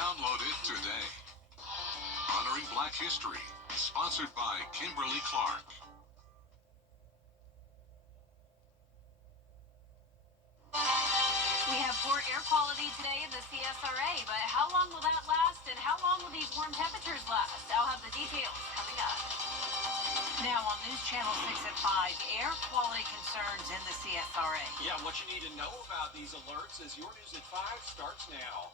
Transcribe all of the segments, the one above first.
Download it today. Honoring Black History. Sponsored by Kimberly Clark. We have poor air quality today in the CSRA, but how long will that last and how long will these warm temperatures last? I'll have the details coming up. Now on News Channel 6 at 5, air quality concerns in the CSRA. Yeah, what you need to know about these alerts as Your News at 5 starts now.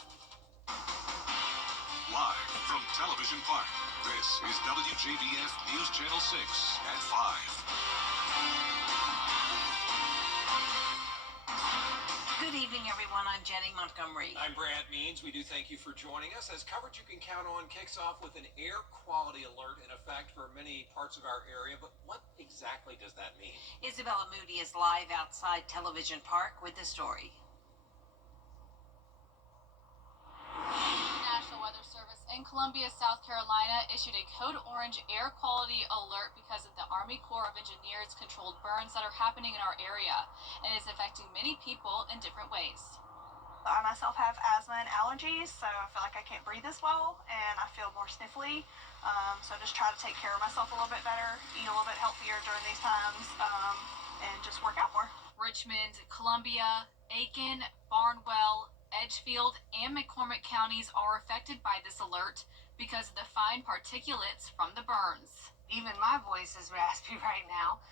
Live from Television Park, this is WJBF News Channel 6 at 5. Good evening, everyone. I'm Jenny Montgomery. I'm Brad Means. We do thank you for joining us as coverage you can count on kicks off with an air quality alert in effect for many parts of our area. But what exactly does that mean? Isabella Moody is live outside Television Park with the story. National Weather Service in Columbia, South Carolina issued a code orange air quality alert because of the Army Corps of Engineers controlled burns that are happening in our area and is affecting many people in different ways. I myself have asthma and allergies, so I feel like I can't breathe as well and I feel more sniffly. So just try to take care of myself a little bit better, eat a little bit healthier during these times, and just work out more. Richmond, Columbia, Aiken, Barnwell, Edgefield, and McCormick counties are affected by this alert because of the fine particulates from the burns. Even my voice is raspy right now.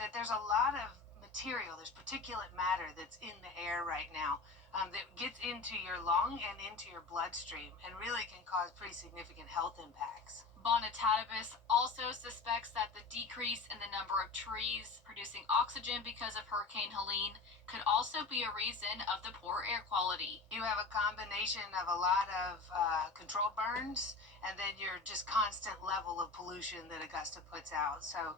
That there's a lot of material, there's particulate matter that's in the air right now that gets into your lung and into your bloodstream and really can cause pretty significant health impacts. Bonitatis also suspects that the decrease in the number of trees producing oxygen because of Hurricane Helene could also be a reason of the poor air quality. You have a combination of a lot of controlled burns and then your just constant level of pollution that Augusta puts out. So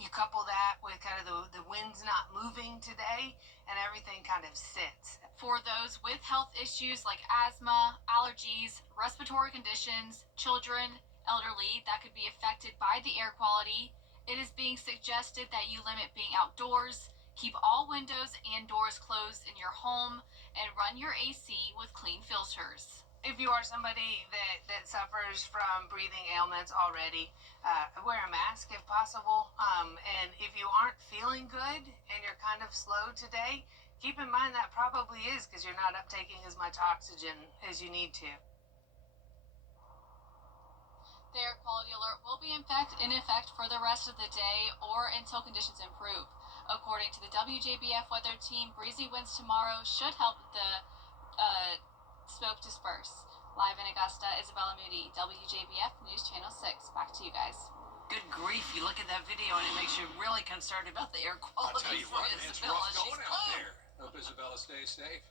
you couple that with kind of the winds not moving today and everything kind of sits. For those with health issues like asthma, allergies, respiratory conditions, children, elderly that could be affected by the air quality, it is being suggested that you limit being outdoors, keep all windows and doors closed in your home, and run your AC with clean filters. If you are somebody that suffers from breathing ailments already, wear a mask if possible. And if you aren't feeling good and you're kind of slow today, keep in mind that probably is because you're not uptaking as much oxygen as you need to. The air quality alert will be in effect for the rest of the day or until conditions improve. According to the WJBF weather team, breezy winds tomorrow should help the smoke disperse. Live in Augusta, Isabella Moody, WJBF News Channel 6. Back to you guys. Good grief, you look at that video and it makes you really concerned about the air quality. I'll tell you what, it's rough going out there. Hope Isabella stays safe.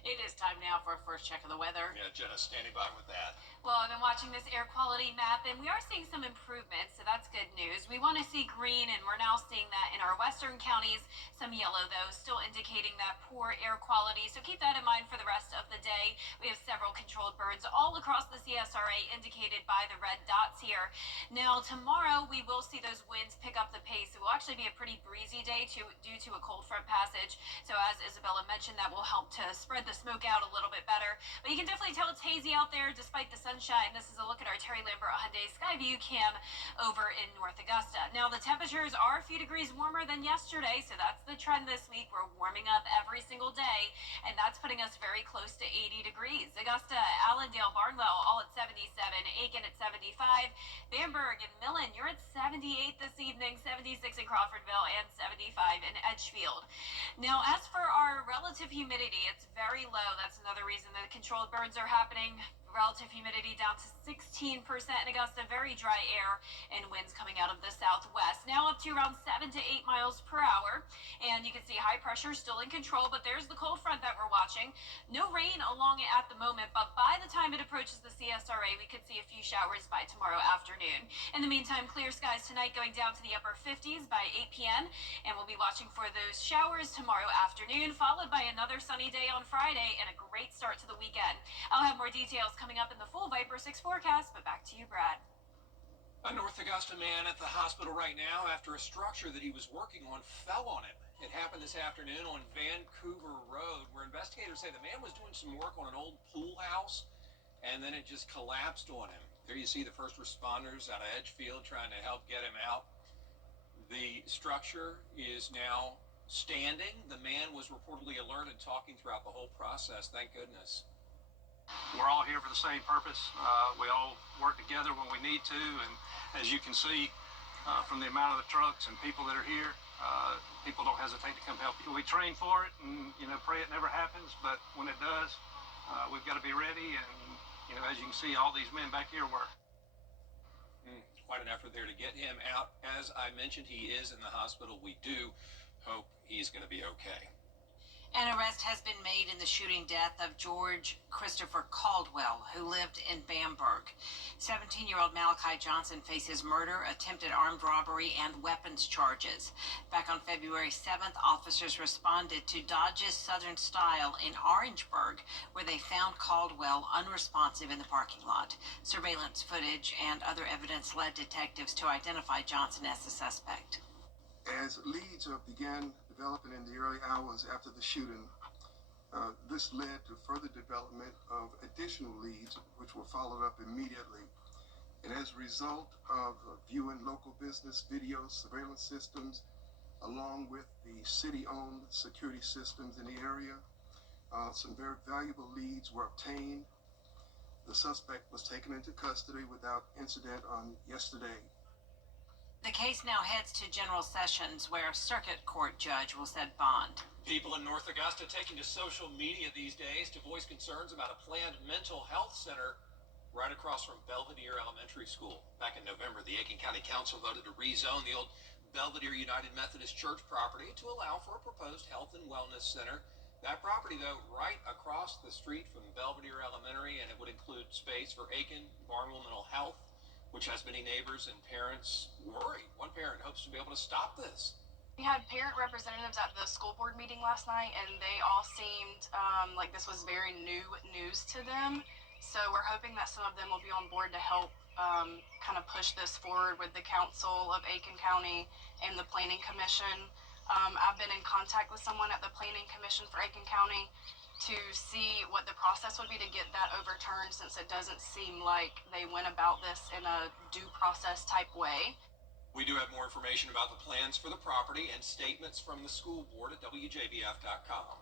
It is time now for a first check of the weather. Yeah, Jenna's standing by with that. Well, I've been watching this air quality map, and we are seeing some improvements, so that's good news. We want to see green, and we're now seeing that in our western counties. Some yellow, though, still indicating that poor air quality, so keep that in mind for the rest of the day. We have several controlled burns all across the CSRA, indicated by the red dots here. Now, tomorrow, we will see those winds pick up the pace. It will actually be a pretty breezy day due to a cold front passage, so as Isabella mentioned, that will help to spread the smoke out a little bit better. But you can definitely tell it's hazy out there despite the sunshine. This is a look at our Terry Lambert Hyundai Skyview cam over in North Augusta. Now the temperatures are a few degrees warmer than yesterday, so that's the trend this week. We're warming up every single day, and that's putting us very close to 80 degrees. Augusta, Allendale, Barnwell all at 77, Aiken at 75, Bamberg and Millen, you're at 78 this evening, 76 in Crawfordville, and 75 in Edgefield. Now as for our relative humidity, it's very low. That's another reason that controlled burns are happening. Relative humidity down to 16% in Augusta, very dry air and winds coming out of the southwest. Now up to around 7 to 8 miles per hour. And you can see high pressure still in control, but there's the cold front that we're watching. No rain along it at the moment, but by the time it approaches the CSRA, we could see a few showers by tomorrow afternoon. In the meantime, clear skies tonight going down to the upper 50s by 8 p.m. And we'll be watching for those showers tomorrow afternoon, followed by another sunny day on Friday and a great start to the weekend. I'll have more details coming up in the full Viper 6 forecast, but back to you, Brad. A North Augusta man at the hospital right now after a structure that he was working on fell on him. It happened this afternoon on Vancouver Road, where investigators say the man was doing some work on an old pool house, and then it just collapsed on him. There you see the first responders out of Edgefield trying to help get him out. The structure is now standing. The man was reportedly alert and talking throughout the whole process. Thank goodness. We're all here for the same purpose. We all work together when we need to, and as you can see from the amount of the trucks and people that are here, people don't hesitate to come help you. We train for it and, pray it never happens, but when it does, we've got to be ready, and, as you can see, all these men back here work. Quite an effort there to get him out. As I mentioned, he is in the hospital. We do hope he's going to be okay. An arrest has been made in the shooting death of George Christopher Caldwell, who lived in Bamberg. 17-year-old Malachi Johnson faces murder, attempted armed robbery, and weapons charges. Back on February 7th, officers responded to Dodge's Southern Style in Orangeburg, where they found Caldwell unresponsive in the parking lot. Surveillance footage and other evidence led detectives to identify Johnson as the suspect. As leads began developing in the early hours after the shooting, this led to further development of additional leads, which were followed up immediately. And as a result of viewing local business videos, surveillance systems, along with the city-owned security systems in the area, some very valuable leads were obtained. The suspect was taken into custody without incident on yesterday. The case now heads to General Sessions, where a circuit court judge will set bond. People in North Augusta taking to social media these days to voice concerns about a planned mental health center right across from Belvedere Elementary School. Back in November, the Aiken County Council voted to rezone the old Belvedere United Methodist Church property to allow for a proposed health and wellness center. That property, though, right across the street from Belvedere Elementary, and it would include space for Aiken, Barnwell Mental Health, which has many neighbors and parents worried. One parent hopes to be able to stop this. We had parent representatives at the school board meeting last night, and they all seemed like this was very new news to them. So we're hoping that some of them will be on board to help kind of push this forward with the Council of Aiken County and the Planning Commission. I've been in contact with someone at the Planning Commission for Aiken County to see what the process would be to get that overturned, since it doesn't seem like they went about this in a due process type way. We do have more information about the plans for the property and statements from the school board at WJBF.com.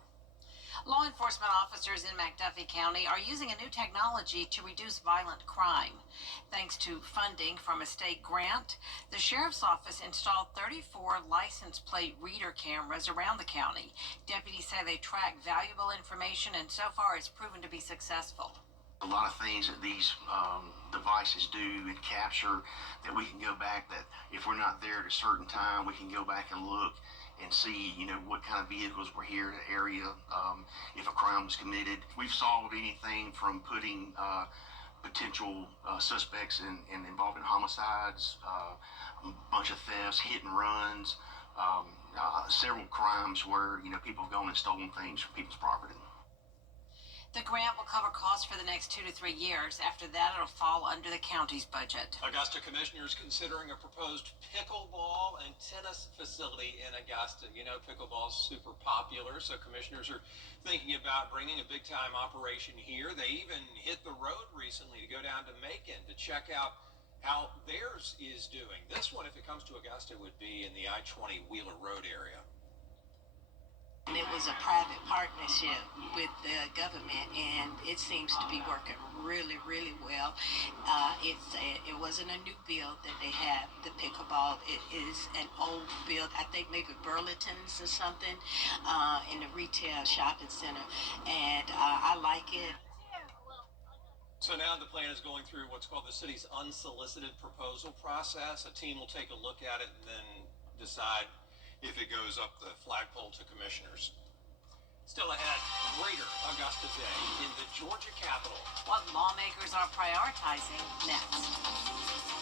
Law enforcement officers in McDuffie County are using a new technology to reduce violent crime. Thanks to funding from a state grant, the sheriff's office installed 34 license plate reader cameras around the county. Deputies say they track valuable information, and so far it's proven to be successful. A lot of things that these devices do and capture, that we can go back, that if we're not there at a certain time, we can go back and look and see, what kind of vehicles were here in the area, if a crime was committed. We've solved anything from putting potential suspects in involved in homicides, a bunch of thefts, hit and runs, several crimes where, people have gone and stolen things from people's property. The grant will cover costs for the next 2 to 3 years. After that, it'll fall under the county's budget. Augusta commissioners considering a proposed pickleball and tennis facility in Augusta. Pickleball's super popular, so commissioners are thinking about bringing a big-time operation here. They even hit the road recently to go down to Macon to check out how theirs is doing. This one, if it comes to Augusta, would be in the I-20 Wheeler Road area. And it was a private partnership with the government, and it seems to be working really, really well. It wasn't a new build that they have, the pickleball. It is an old build, I think maybe Burlington's or something, in the retail shopping center, and I like it. So now the plan is going through what's called the city's unsolicited proposal process. A team will take a look at it and then decide if it goes up the flagpole to commissioners. Still ahead, Greater Augusta Day in the Georgia Capitol. What lawmakers are prioritizing next.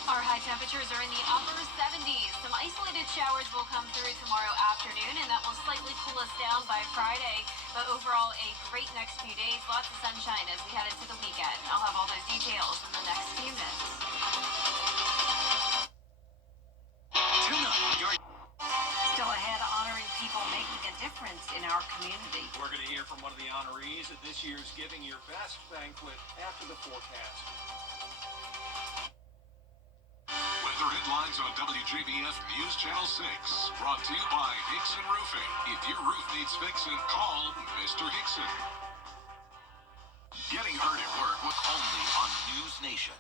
Our high temperatures are in the upper 70s. Some isolated showers will come through tomorrow afternoon, and that will slightly cool us down by Friday. But overall, a great next few days. Lots of sunshine as we head into the weekend. I'll have all those details in the next few minutes. Still ahead, honoring people making after the forecast. Weather headlines on WJBF News Channel 6. Brought to you by Hickson Roofing. If your roof needs fixing, call Mr. Hickson. Getting heard at work was only on News Nation.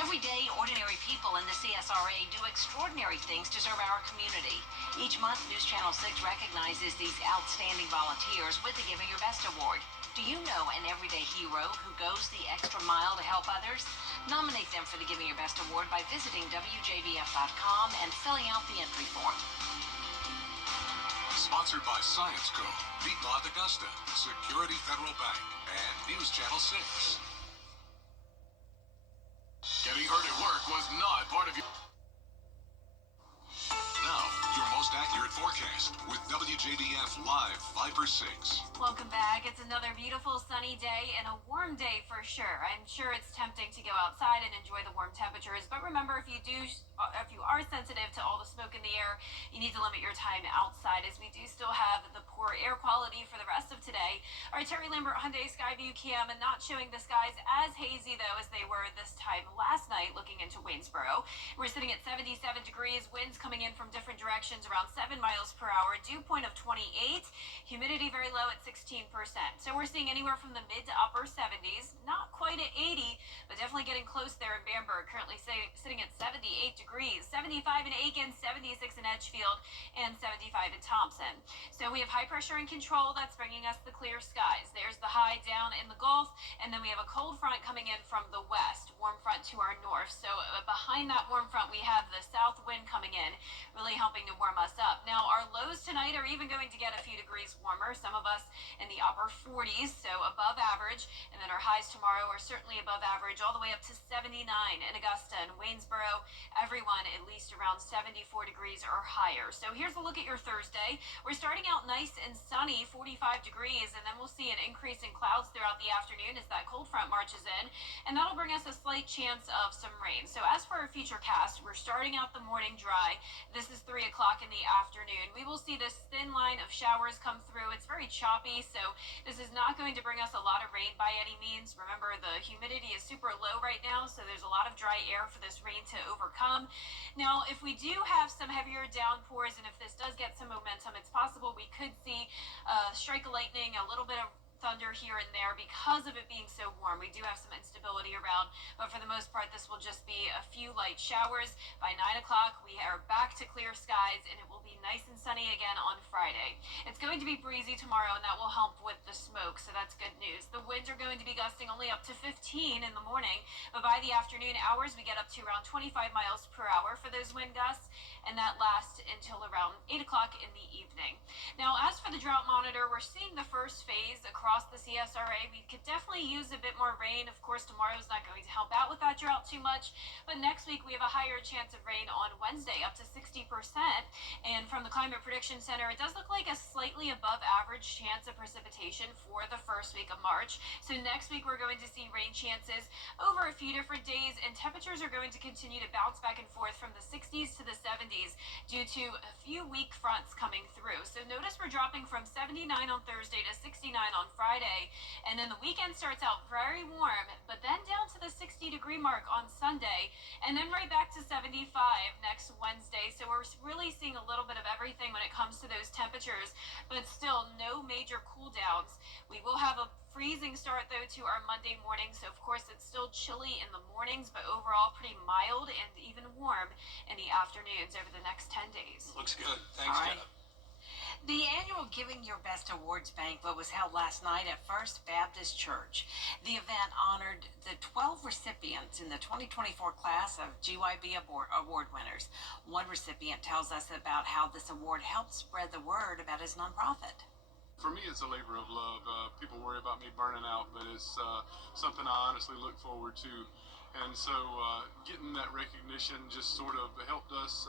Every day, ordinary people in the CSRA do extraordinary things to serve our community. Each month, News Channel 6 recognizes these outstanding volunteers with the Giving Your Best Award. Do you know an everyday hero who goes the extra mile to help others? Nominate them for the Giving Your Best Award by visiting WJBF.com and filling out the entry form. Sponsored by Science Co., Piedmont Augusta, Security Federal Bank, and News Channel 6. Getting heard at work was not part of your... Now, your most accurate forecast with WJBF Live 5/6. Welcome back. It's another beautiful sunny day and a warm day for sure. I'm sure it's tempting to go outside and enjoy the warm temperatures, but remember, if you are sensitive to all the smoke in the air, you need to limit your time outside, as we do still have the poor air quality for the rest of today. Our Terry Lambert Hyundai Skyview cam and not showing the skies as hazy though as they were this time last night looking into Waynesboro. We're sitting at 77 degrees, winds coming in from different directions around 7 miles per hour, dew point of 28, humidity very low at 16%. So we're seeing anywhere from the mid to upper 70s, not quite at 80, but definitely getting close there in Bamberg, currently sitting at 78 degrees, 75 in Aiken, 76 in Edgefield, and 75 in Thompson. So we have high pressure in control, that's bringing us the clear skies. There's the high down in the Gulf, and then we have a cold front coming in from the west, warm front to our north. So behind that warm front, we have the south wind coming in, really helping to warm us up. Now, our lows tonight are even going to get a few degrees warmer, some of us in the upper 40s, so above average, and then our highs tomorrow are certainly above average, all the way up to 79 in Augusta and Waynesboro, everyone at least around 74 degrees or higher. So here's a look at your Thursday. We're starting out nice and sunny, 45 degrees, and then we'll see an increase in clouds throughout the afternoon as that cold front marches in, and that'll bring us a slight chance of some rain. So as for our future cast, we're starting out the morning dry. This is 3 o'clock in the afternoon. We will see this thin line of showers come through. It's very choppy, so this is not going to bring us a lot of rain by any means. Remember, the humidity is super low right now, so there's a lot of dry air for this rain to overcome. Now, if we do have some heavier downpours, and if this does get some momentum, it's possible we could see a strike of lightning, a little bit of thunder here and there because of it being so warm. We do have some instability around, but for the most part, this will just be a few light showers. By 9 o'clock, we are back to clear skies, and it will be nice and sunny again on Friday. It's going to be breezy tomorrow, and that will help with the smoke, so that's good news. The winds are going to be gusting only up to 15 in the morning, but by the afternoon hours, we get up to around 25 miles per hour for those wind gusts, and that lasts until around 8 o'clock in the evening. Now, as for the drought monitor, we're seeing the first phase across the CSRA. We could definitely use a bit more rain. Of course, tomorrow's not going to help out with that drought too much, but next week we have a higher chance of rain on Wednesday, up to 60%. And from the Climate Prediction Center, it does look like a slightly above average chance of precipitation for the first week of March. So next week we're going to see rain chances over a few different days, and temperatures are going to continue to bounce back and forth from the 60s to the 70s due to a few weak fronts coming through. So notice we're dropping from 79 on Thursday to 69 on Friday, and then the weekend starts out very warm, but then down to the 60-degree mark on Sunday, and then right back to 75 next Wednesday. So we're really seeing a little bit of everything when it comes to those temperatures, but still no major cool downs. We will have a freezing start though to our Monday morning, so of course it's still chilly in the mornings, but overall pretty mild and even warm in the afternoons over the next 10 days. Looks good. Thanks, Jenna. The annual Giving Your Best Awards banquet was held last night at First Baptist Church. The event honored the 12 recipients in the 2024 class of GYB award winners. One recipient tells us about how this award helped spread the word about his nonprofit. For me, it's a labor of love. People worry about me burning out, but it's something I honestly look forward to. And so getting that recognition just sort of helped us.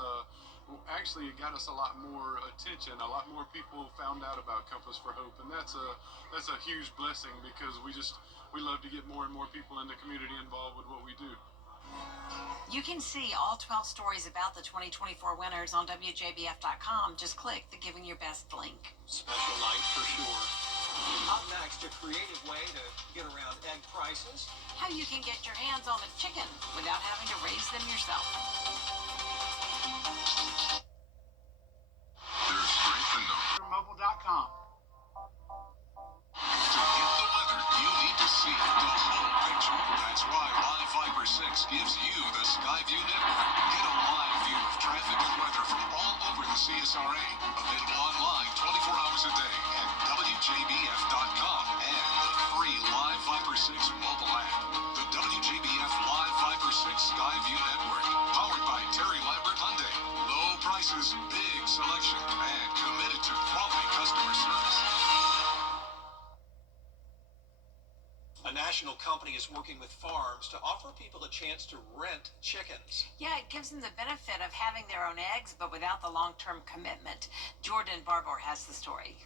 Actually, it got us a lot more attention. A lot more people found out about Compass for Hope, and that's a huge blessing because we love to get more and more people in the community involved with what we do. You can see all 12 stories about the 2024 winners on WJBF.com. Just click the Giving Your Best link. Special night for sure. Up next, a creative way to get around egg prices. How you can get your hands on a chicken without having to raise them yourself. There's strength in numbers. Mobile.com. To get the weather, you need to see the whole picture. That's why Live Fiber 6 gives you the Skyview network. Get a live view of traffic and weather from all over the CSRA. Available online 24 hours a day at WJBF.com and the free Live Fiber 6 mobile app. The WJBF Live Fiber 6 Skyview network. Powered by Terry Lambert Hyundai. Low prices, big selection, and committed to quality customer service. A national company is working with farms to offer people a chance to rent chickens. Yeah, it gives them the benefit of having their own eggs, but without the long-term commitment. Jordan Barbour has the story.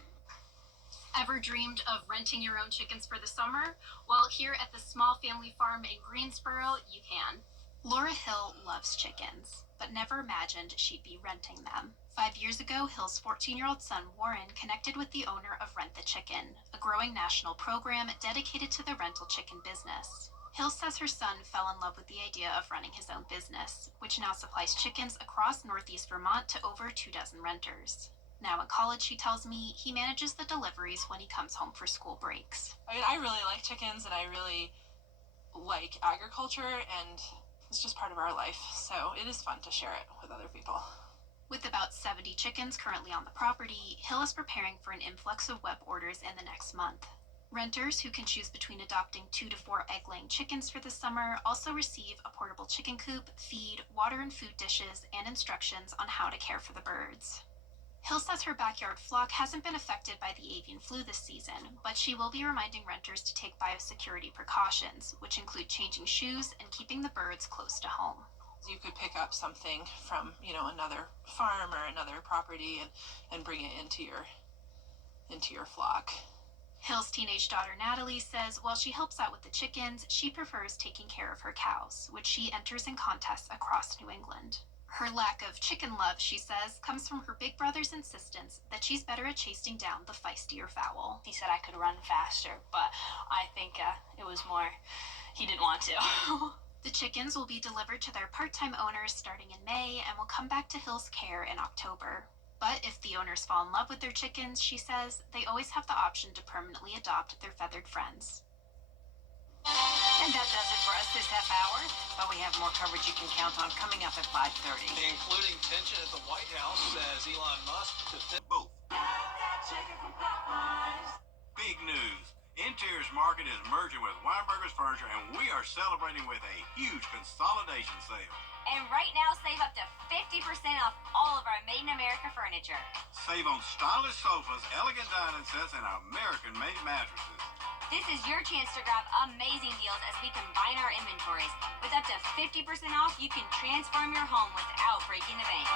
Ever dreamed of renting your own chickens for the summer? Well, here at the small family farm in Greensboro, you can. Laura Hill loves chickens, but never imagined she'd be renting them. 5 years ago, Hill's 14-year-old son, Warren, connected with the owner of Rent the Chicken, a growing national program dedicated to the rental chicken business. Hill says her son fell in love with the idea of running his own business, which now supplies chickens across Northeast Vermont to over 24 renters. Now in college, she tells me, he manages the deliveries when he comes home for school breaks. I mean, I really like chickens and I really like agriculture, and it's just part of our life. So it is fun to share it with other people. With about 70 chickens currently on the property, Hill is preparing for an influx of web orders in the next month. Renters who can choose between adopting 2 to 4 egg-laying chickens for the summer also receive a portable chicken coop, feed, water and food dishes, and instructions on how to care for the birds. Hill says her backyard flock hasn't been affected by the avian flu this season, but she will be reminding renters to take biosecurity precautions, which include changing shoes and keeping the birds close to home. You could pick up something from, another farm or another property and bring it into your flock. Hill's teenage daughter Natalie says while she helps out with the chickens, she prefers taking care of her cows, which she enters in contests across New England. Her lack of chicken love, she says, comes from her big brother's insistence that she's better at chasing down the feistier fowl. He said I could run faster, but I think it was more he didn't want to. The chickens will be delivered to their part-time owners starting in May and will come back to Hill's care in October. But if the owners fall in love with their chickens, she says, they always have the option to permanently adopt their feathered friends. And that does it for us this half hour, but we have more coverage you can count on coming up at 5:30. Including tension at the White House, says Elon Musk to fit Both. Big news. Interiors Market is merging with Weinberger's Furniture, and we are celebrating with a huge consolidation sale. And right now, save up to 50% off all of our Made in America furniture. Save on stylish sofas, elegant dining sets, and American-made mattresses. This is your chance to grab amazing deals as we combine our inventories. With up to 50% off, you can transform your home without breaking the bank.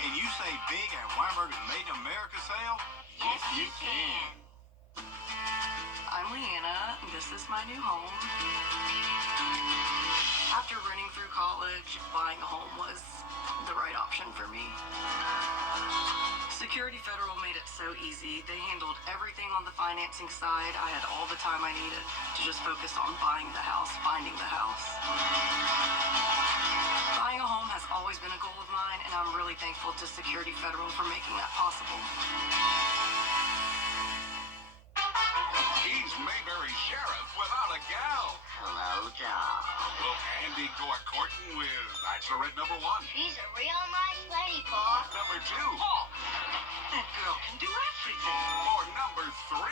Can you save big at Weinberger's Made in America sale? Yes, you can. I'm Leanna. This is my new home. After running through college, buying a home was the right option for me. Security Federal made it so easy. They handled everything on the financing side. I had all the time I needed to just focus on buying the house, finding the house. Buying a home has always been a goal of mine, and I'm really thankful to Security Federal for making that possible. He's Mayberry Sheriff without a gal. Hello, John. Will Andy go a courting with Bachelorette number 1? She's a real nice lady, Paul. Number 2? Oh, That girl can do everything. or number 3?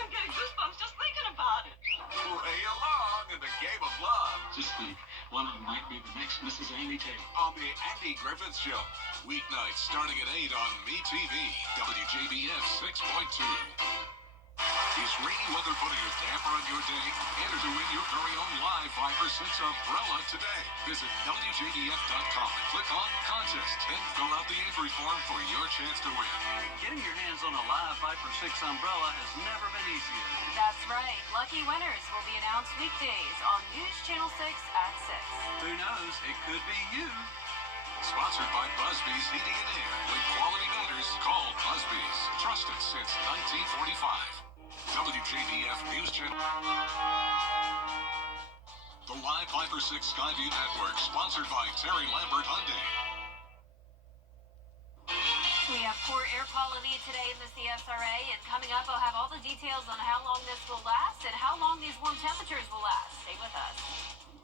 I'm getting goosebumps just thinking about it. Play along in the game of love Just think, one of them might be the next Mrs. Amy Taylor. on the Andy Griffith Show. Weeknights starting at 8 on MeTV, WJBF 6.2. Is rainy weather putting a damper on your day? Enter to win your very own Live Fiber 6 umbrella today. Visit WJBF.com and click on Contest. Then fill out the entry form for your chance to win. Getting your hands on a Live Viper 6 umbrella has never been easier. That's right. Lucky winners will be announced weekdays on News Channel 6 at 6. Who knows? It could be you. Sponsored by Busby's Heating and Air. When quality matters, call Busby's. Trusted since 1945. WJBF News Channel. The Live Viper 6 Skyview Network, sponsored by Terry Lambert Hyundai. We have poor air quality today in the CSRA, and coming up, I'll have all the details on how long this will last and how long these warm temperatures will last. Stay with us.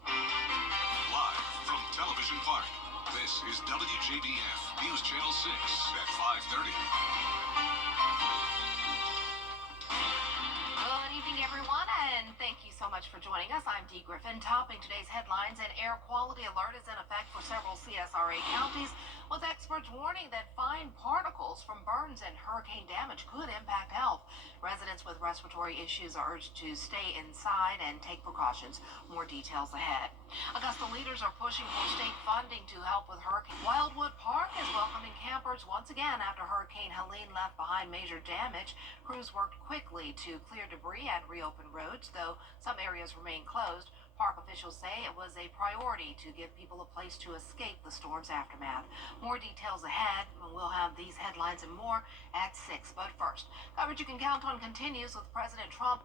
Live from Television Park, this is WJBF News Channel 6 at 5:30. Good evening, everyone, and thank you so much for joining us. I'm Dee Griffin. Topping today's headlines, an air quality alert is in effect for several CSRA counties, with experts warning that fine particles from burns and hurricane damage could impact health. Residents with respiratory issues are urged to stay inside and take precautions. More details ahead. Augusta leaders are pushing for state funding to help with hurricane. Wildwood Park is welcoming campers once again after Hurricane Helene left behind major damage. Crews worked quickly to clear debris and reopen roads, though some areas remain closed. Park officials say it was a priority to give people a place to escape the storm's aftermath. More details ahead, and we'll have these headlines and more at 6. But first, coverage you can count on continues with President Trump